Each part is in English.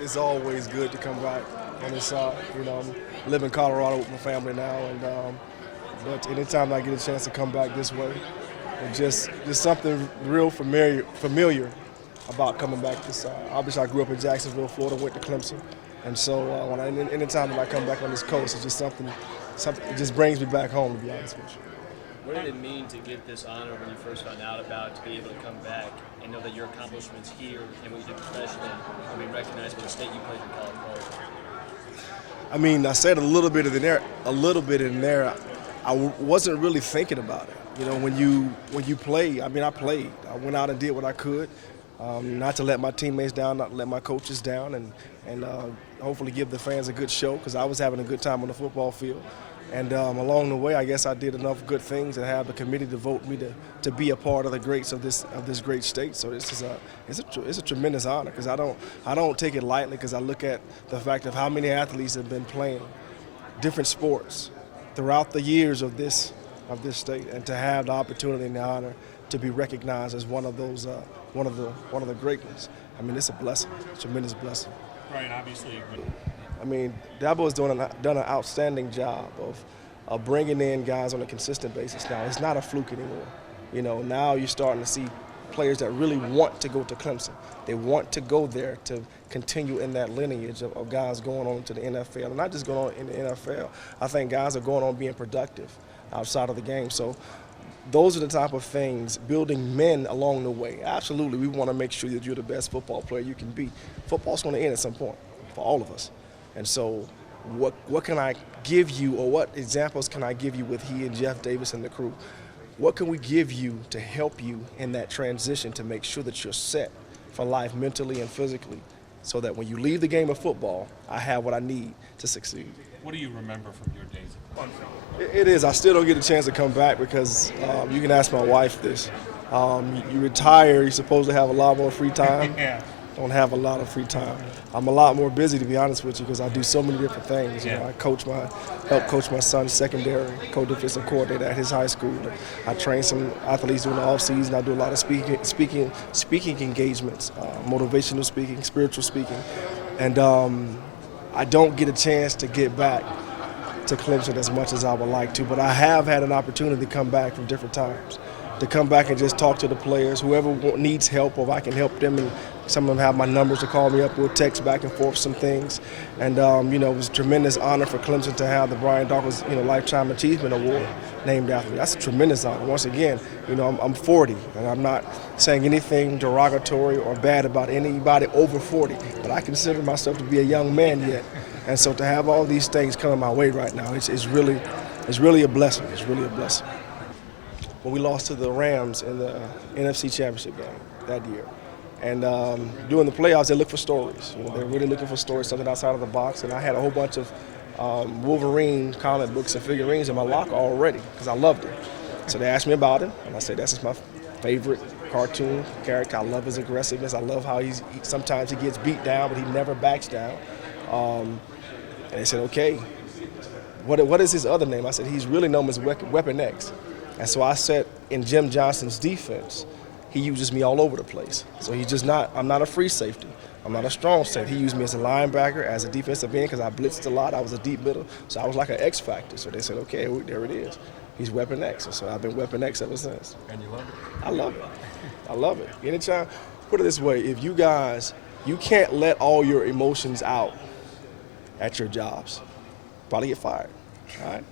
it's always good to come back on this side. You know, I live in Colorado with my family now, and but anytime I get a chance to come back this way, it's just something real familiar about coming back this side. Obviously, I grew up in Jacksonville, Florida, went to Clemson, and so anytime that I come back on this coast, it's just something it just brings me back home, to be honest with you. What did it mean to get this honor when you first found out about it, to be able to come back and know that your accomplishments here and what you did professionally will be recognized by the state you played in college ball? I mean, I said a little bit in there. I wasn't really thinking about it. You know, when you play, I mean, I played. I went out and did what I could, not to let my teammates down, not to let my coaches down, and hopefully give the fans a good show, because I was having a good time on the football field. And along the way, I guess I did enough good things and have the committee to vote me to be a part of the greats of this great state. So this is it's a tremendous honor, because I don't take it lightly, because I look at the fact of how many athletes have been playing different sports throughout the years of this state, and to have the opportunity and the honor to be recognized as one of those one of the great ones. I mean, it's a blessing, a tremendous blessing. Right, obviously. I mean, Dabo has done an outstanding job of bringing in guys on a consistent basis now. It's not a fluke anymore. You know, now you're starting to see players that really want to go to Clemson. They want to go there to continue in that lineage of guys going on to the NFL. And not just going on in the NFL. I think guys are going on being productive outside of the game. So those are the type of things, building men along the way. Absolutely, we want to make sure that you're the best football player you can be. Football's going to end at some point for all of us. And so what can I give you, or what examples can I give you with he and Jeff Davis and the crew? What can we give you to help you in that transition to make sure that you're set for life mentally and physically, so that when you leave the game of football, I have what I need to succeed? What do you remember from your days at Clemson? It is. I still don't get a chance to come back, because you can ask my wife this. You retire, you're supposed to have a lot more free time. Yeah. Don't have a lot of free time. I'm a lot more busy, to be honest with you, because I do so many different things. You know, I help coach my son's secondary, co-defensive coordinator at his high school. I train some athletes during the off season. I do a lot of speaking engagements, motivational speaking, spiritual speaking, and I don't get a chance to get back to Clemson as much as I would like to. But I have had an opportunity to come back from different times, to come back and just talk to the players, whoever needs help, or if I can help them. And some of them have my numbers to call me up. We'll text back and forth some things. And, you know, it was a tremendous honor for Clemson to have the Brian Dawkins, Lifetime Achievement Award named after me. That's a tremendous honor. Once again, I'm 40, and I'm not saying anything derogatory or bad about anybody over 40, but I consider myself to be a young man yet. And so to have all these things coming my way right now, it's really a blessing. It's really a blessing. When we lost to the Rams in the NFC Championship game that year. And during the playoffs, they look for stories. They're really looking for stories, something outside of the box. And I had a whole bunch of Wolverine comic books and figurines in my locker already, because I loved it. So they asked me about him, and I said, that's just my favorite cartoon character. I love his aggressiveness. I love how sometimes he gets beat down, but he never backs down. And they said, okay, what is his other name? I said, he's really known as Weapon X. And so I said, in Jim Johnson's defense, he uses me all over the place. So I'm not a free safety. I'm not a strong safety. He used me as a linebacker, as a defensive end, because I blitzed a lot. I was a deep middle. So I was like an X factor. So they said, okay, there it is. He's Weapon X. And so I've been Weapon X ever since. And you love it? I love it. I love it. Anytime, put it this way, if you guys, you can't let all your emotions out at your jobs, probably get fired. All right?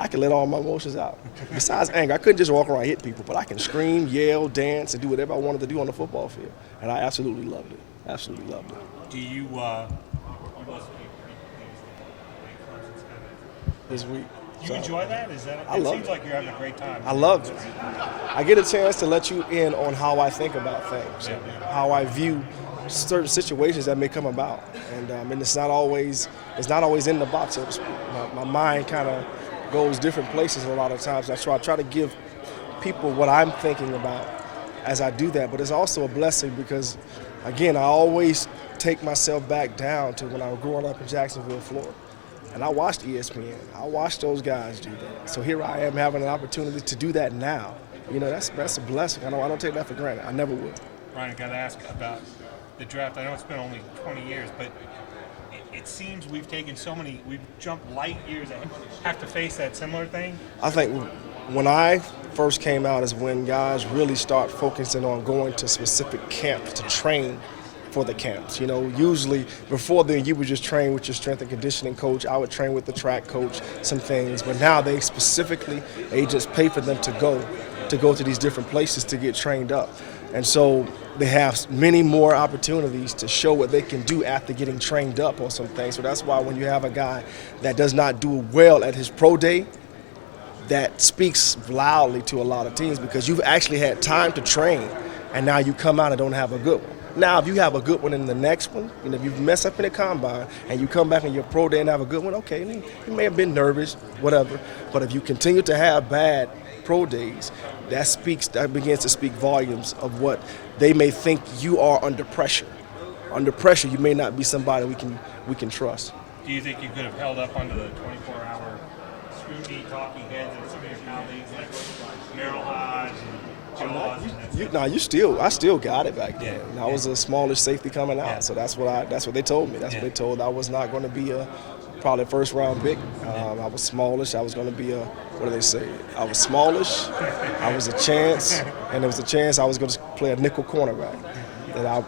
I can let all my emotions out. Besides anger, I couldn't just walk around and hit people, but I can scream, yell, dance, and do whatever I wanted to do on the football field. And I absolutely loved it. Absolutely loved it. Do you This week. Do you enjoy that? It seems like you're having a great time. I love it. I get a chance to let you in on how I think about things, how I view certain situations that may come about, and it's not always in the box, so to speak. My mind kind of goes different places a lot of times. I try to give people what I'm thinking about as I do that, but it's also a blessing because, again, I always take myself back down to when I was growing up in Jacksonville, Florida. And I watched ESPN. I watched those guys do that. So here I am having an opportunity to do that now. That's a blessing. I don't take that for granted. I never would. Ryan, I got to ask about the draft. I know it's been only 20 years, but it seems we've jumped light years ahead. Have to face that similar thing? I think when I first came out is when guys really start focusing on going to specific camps to train for the camps. You know, usually before then you would just train with your strength and conditioning coach. I would train with the track coach, some things. But now they just pay for them to go to these different places to get trained up. And so they have many more opportunities to show what they can do after getting trained up on some things. So that's why when you have a guy that does not do well at his pro day, that speaks loudly to a lot of teams because you've actually had time to train and now you come out and don't have a good one. Now, if you have a good one in the next one, you know, if you mess up in the combine and you come back in your pro day and have a good one, okay, you may have been nervous, whatever. But if you continue to have bad pro days, that begins to speak volumes of what they may think you are under pressure. Under pressure, you may not be somebody we can trust. Do you think you could have held up under the 24-hour scrutiny, talking heads of some of your colleagues like Merrill Hodge and Joe Laws? I still got it back then. Yeah. I was a smallish safety coming out, Yeah. so that's what they told me. That's what they told. I was not going to be probably a first round pick. I was smallish. I was going to be what do they say? I was smallish. I was a chance, and there was a chance I was going to play a nickel cornerback. That I'll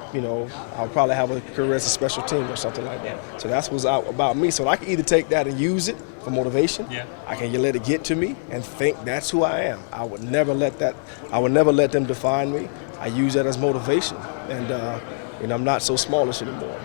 probably have a career as a special team or something like that. So that's what's out about me. So I can either take that and use it for motivation. Yeah. I can let it get to me and think that's who I am. I would never let them define me. I use that as motivation, and I'm not so smallish anymore.